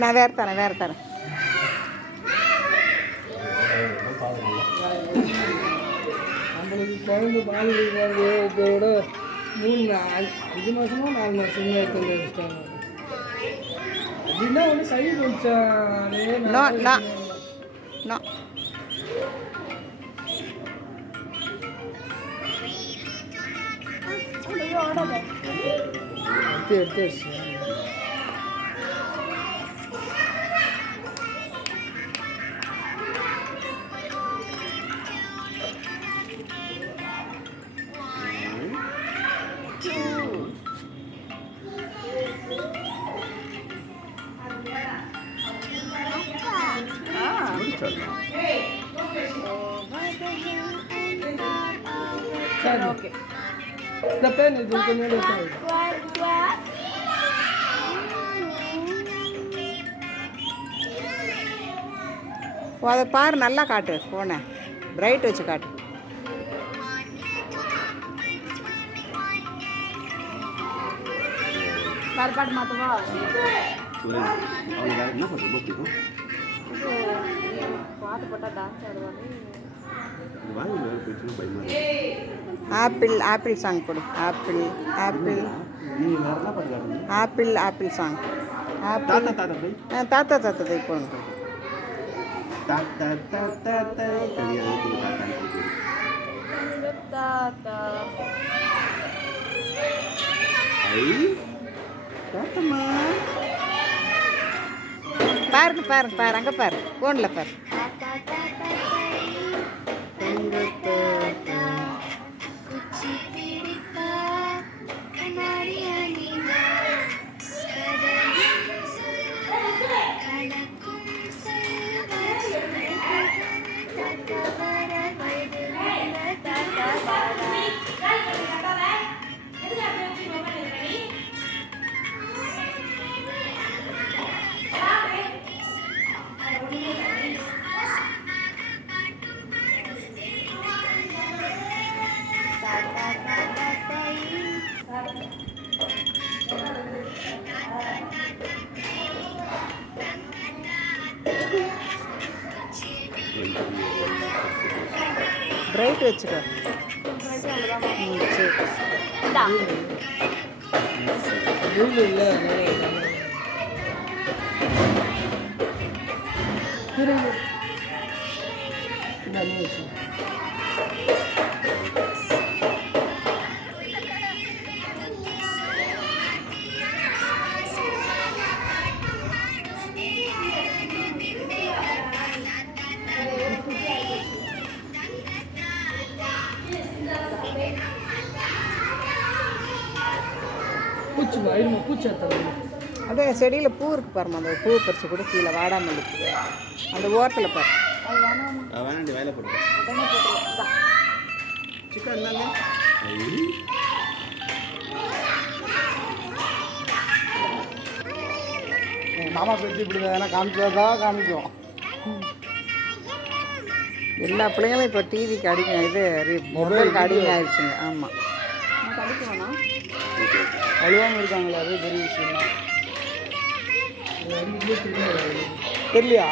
நான் வேறு தரேன் நம்மளுக்கு குழம்பு பால் குடிக்கிறது இதோட 5 மாதமோ 4 மாதமோ எடுத்து வச்சுட்டாங்க அப்படின்னா ஒன்று கை கொஞ்சம் எடுத்து வச்சு சரி ஓகே இந்த பேன் இது கொஞ்சம் அதை பாரு, நல்லா காட்டு ஃபோனை, பிரைட் வச்சு காட்டு. வேறு பாட்டு மாற்றவா? பாட்டு போட்டால் டான்ஸ் ஆடுவாங்க. ஆப்பிள் சாங் போடு. Apple song. தாத்தா போடுங்க. பாரு அங்கே பாரு, ஃபோனில் பாரு. பிரைட் வச்சுக்கோ. அதே செடியில் பூ இருக்கு பாருமா, அந்த பூ பறிச்சு கூட கீழே வாடாமல் இருக்கு. அந்த ஓரத்தில் பாரு. மாமா பற்றி இப்படி வேணா காமிச்சாதான் காமிக்கும். எல்லா பிள்ளைங்களும் இப்போ டிவிக்கு அடிக்கும், இது மொபைலுக்கு அடிமை ஆயிடுச்சுங்க. ஆமாம், படிக்க வேணாம், அழுவாமல் இருக்காங்களா? அதே பெரிய விஷயம் தான். தெரியலையா?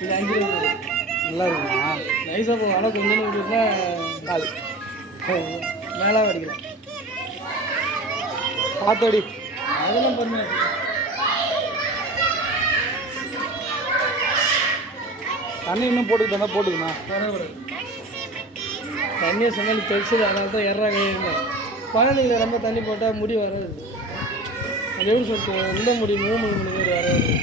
இது 5 நல்லா இருக்குமா? நைஸாக போகும். ஆனால் கொஞ்சம் விட்டுனா கால் மேலே அடிக்கலாம். பார்த்தோடி அதெல்லாம் பண்ண தண்ணி இன்னும் போட்டுக்கிட்டா போட்டுக்கண்ணா. வரக்கூடாது, தண்ணியை சொன்னாலும் தெரிச்சது. அதனால தான் எறா கையிருங்க. குழந்தைங்கள ரொம்ப தண்ணி போட்டால் முடி வராது. அது எப்படி சொல்லிட்டு இந்த முடி 3 பேர் வராது.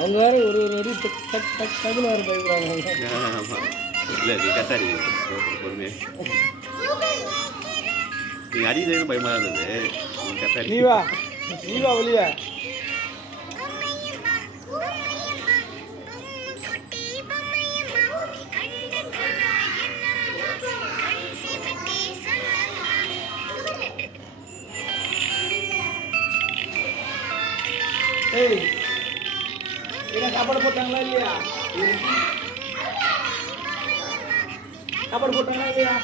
அவங்க வேற ஒரு அடி டக் டக் டக் டக்குன்னு வேறு பயப்படுறாங்க. ஆமாம் இல்லை நீ கரெக்டாக அடிக்கிறீங்க பொறுமையாக. நீங்கள் அடிக்கிறது பயமாக இருந்தது. நீங்கள் கரெக்டாக நீ வா வெளியே. ஏய் என்ன சாப்பாடு போட்டாங்களா இல்லையா? சாப்பாடு போட்டாங்களா இல்லையா?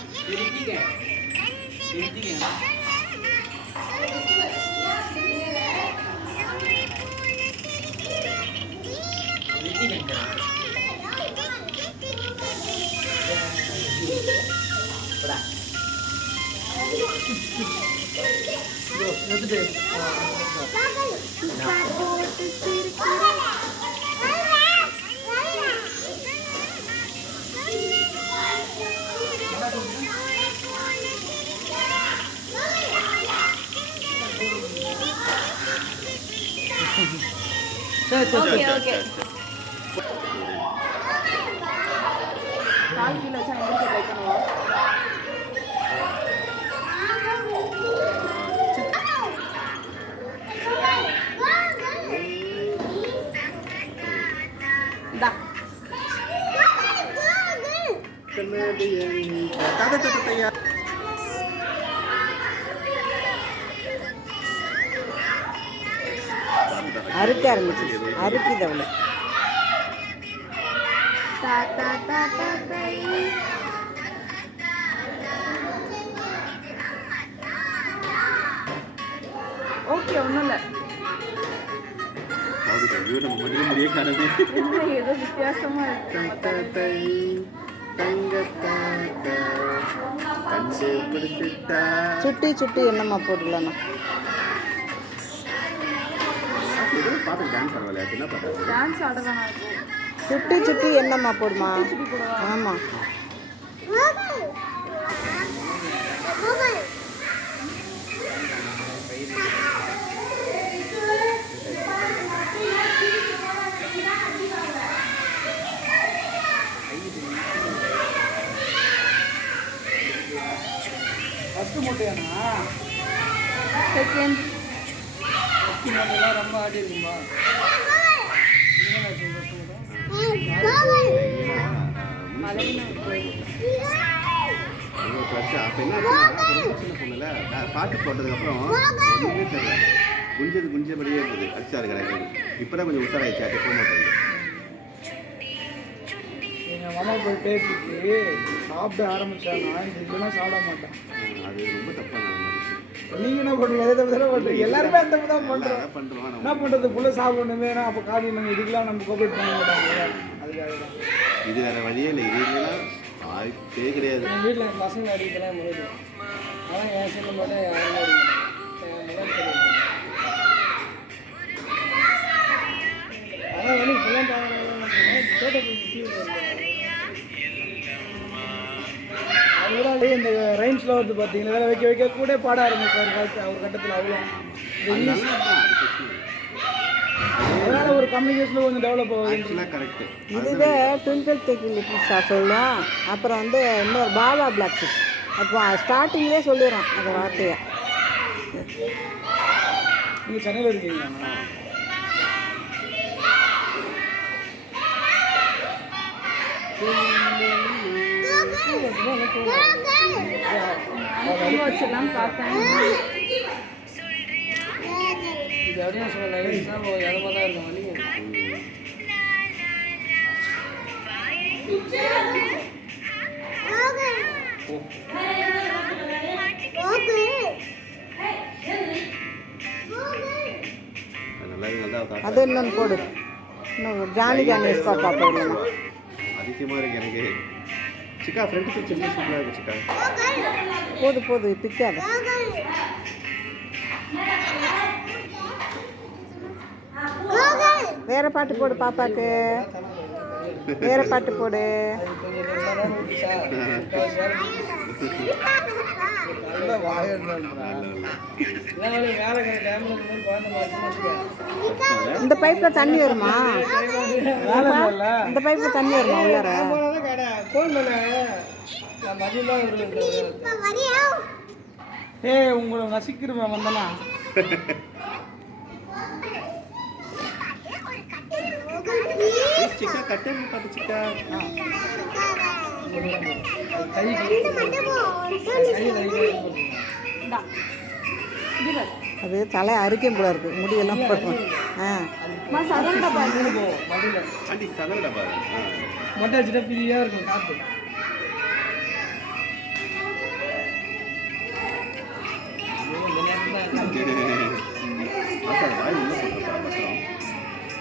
Okay okay. கால் கீழே வச்சா எங்களுக்கு வைக்கணும். இந்தா அறுக்க ஆரம்பிச்சு அறுக்குது அவளை. ஓகே ஒன்றும் இல்லை. ஏதோ வித்தியாசமா இருக்கு. சுட்டி சுட்டி என்னம்மா போடலாம்ண்ணா? டான்ஸ் ஆடலாம். சுட்டி சுட்டி என்னம்மா போடுமா? ஆமாம் ஃபஸ்ட்டு மூட்டையாண்ணா? செகண்ட் மூட்டைலாம் ரொம்ப ஆடி இருக்குமா? பாட்டு போட்டதுக்கப்புறம் ஒன்றுமே தெரியல. குஞ்சபடியே இருந்தது. அடிச்சாரு கிடையாது. இப்போ தான் கொஞ்சம் உஷாராயிடுச்சு. அது போக மாட்டேங்குது. எங்கள் மாமா போய் பேசிட்டு சாப்பிட ஆரம்பிச்சானா இல்லைன்னா சாப்பிட மாட்டேன். அது ரொம்ப தப்பான நீங்கள் என்ன பண்ணுறீங்க? எதை தப்பு தானே பண்ணுறீங்க? எல்லாருமே அந்த தான் பண்ணுறோம். என்ன பண்ணுறது? ஃபுல்லாக சாப்பிடணுமே. ஏன்னா அப்போ காலையில் நம்ம இதுக்கெலாம் நம்ம கோஆப்ரேட் பண்ண மாட்டாங்க. அதுக்காக தான் இது வேறு வழியே இல்லை. இது இல்லைன்னா வாய்ப்பே கிடையாது. என் வீட்டில் என் பசங்க அடிக்கலாம் முடியாது. ஆனால் என் சைடு மட்டும் யாருமே அடிக்கணும். அதான் வந்து இப்பெல்லாம் அதோட இந்த ரைம்ஸில் வந்து பார்த்தீங்கன்னா வேலை வைக்க வைக்க கூட பாட ஆரம்பிச்சார் ஒரு கட்டத்தில். அவ்வளோ அதனால ஒரு கம்யூனிகேஷனில் கொஞ்சம் டெவலப் ஆகுது. கரெக்ட். இதுவே ட்விங்கிள் லிட்டில் ஸ்டார் சொல்லும். அப்புறம் வந்து இன்னொரு பாபா பிளாக் ஷிப் அப்போ ஸ்டார்டிங்லேயே சொல்லிடுறோம் அந்த வார்த்தையை. நீங்கள் சென்னையில் இருக்கீங்களா? வச்சுலாம் பார்த்தேன். இது அப்படியே சொல்லலை. இடமா தான் இருக்கும். வழி அது இன்னொன்று போடு. இன்னும் ஜானி ஜானியஸ் பாப்பா போடலாம். அதிகமாக இருக்கு எனக்கு. சிக்கா ஃப்ரெண்ட் பிக்சர் சூப்பராக இருக்கு. சிக்கா போது பிக்காத. வேற பாட்டு போடு பாப்பாக்கு. வேற பாட்டு போடு. வேலை கிடைக்கிற டைமில் இந்த மாதிரி குழந்தை மாதிரி இந்த பைப்பில் தண்ணி வருமா? வேலை இல்லைல்ல இந்த பைப்பில் தண்ணி வருமா உள்ளார? போனதான் கடை ஃபோன் பண்ணேன் நான் மதியம் தான் வருவேன். ஏய் உங்களை நசிக்கிறவன் வந்தனா சிக்கா கட்டர் பாட்டு சிக்கா. கை அது தலை அரிக்கும் போல இருக்கு, முடியெல்லாம் போடும். ஆ மடியில் ஆண்டி சதங்கடா பாரு. மொட்டை வச்சுட்டா ஃப்ரீயாக இருக்கும் காற்று. ஆசா வாய் உள்ள போட்டுருப்பா பத்திரம்.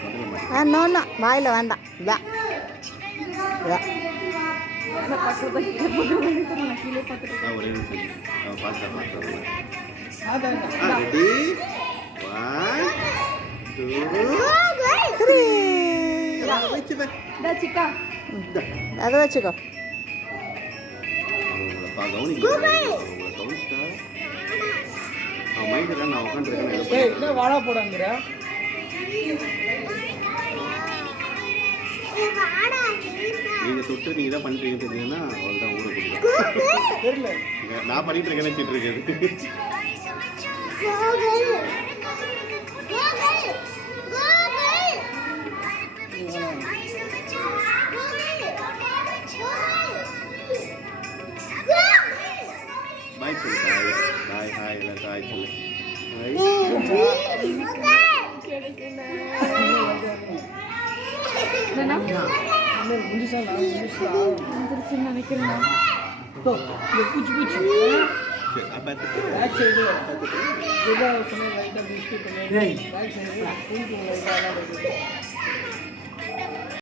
முதல்ல மாட்டி. ஆ நோண்ணா வாயில் வேண்டாம். இதா இதா ஒரே நிமிஷம் பார்த்து பார்த்து. அதான் ரெடி 1 2 3. வச்சு பே. அதை வச்சுக்கோ. அவன் மைண்டில் நான் உட்காந்துருக்கேன். ஏய் என்ன வாழா போடாங்கிற நீங்கள் தொட்டு நீங்கள் தான் பண்ணிட்டு தெரியுதுன்னா அவள் தான் ஊரை கொடுக்குறேன். தெரியல நான் பண்ணிட்டு இருக்கேன்னு வச்சுட்டு இருக்கேன். பாய் சொல்லு பாய். பாய் ஹாய் எல்லாம் பாய் சொல்லு. பூச்சி பூச்சி சரி அப்போ பேக் சைடு லைட்டாக பிஸ்கட் பண்ணி பேக் சைடு